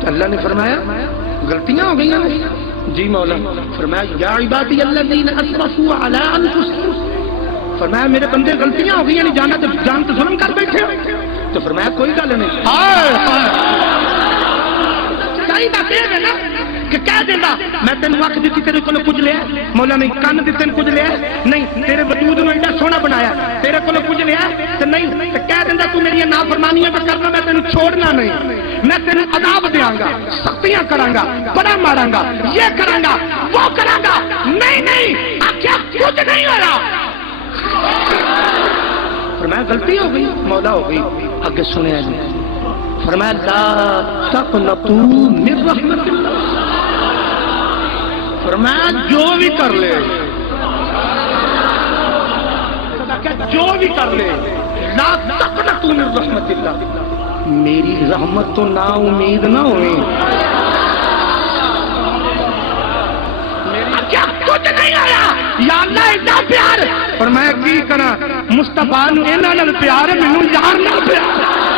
تو اللہ نے فرمایا غلطیاں ہو گئی ہیں جی مولا. فرمایا یا عبادی الذین اسرفوا علی انفسہم، فرمایا میرے بندے غلطیاں ہو گئی ہیں، جان تو ظلم کر بیٹھے ہو. تو فرمایا کوئی گل نہیں. چاہیے نا کہ کہہ دینا میں تینوں اکھ دیتی تیرے کو کچھ لیا مولا نہیں، کن دیتے کچھ لیا نہیں، تیرے وجود میں ایڈا سونا بنایا تیرے کو کچھ لیا تو نہیں، تو کہہ دینا تو میری نافرمانیاں پہ کرنا، میں تینوں چھوڑنا نہیں، میں تینوں عذاب دیاں گا، سختیاں کراں گا، بڑا ماراں گا، یہ کراں گا وہ کراں گا. نہیں آخیا کچھ نہیں ہو رہا. فرمایا غلطی ہو گئی مولا ہو گئی. آگے سنیا جی فرمایا لا تقنطوا من رحمت اللہ. فرمایا جو بھی کر لے، جو بھی کر لے، لا تقنطوا من رحمت اللہ، میری رحمت تو نا امید نہ ہوئے. کیا کچھ نہیں آیا یا اللہ اتنا پیار. فرمایا کی کرا مصطفیٰ نو انہاں نال پیار ہے، مینوں یار نال پیار.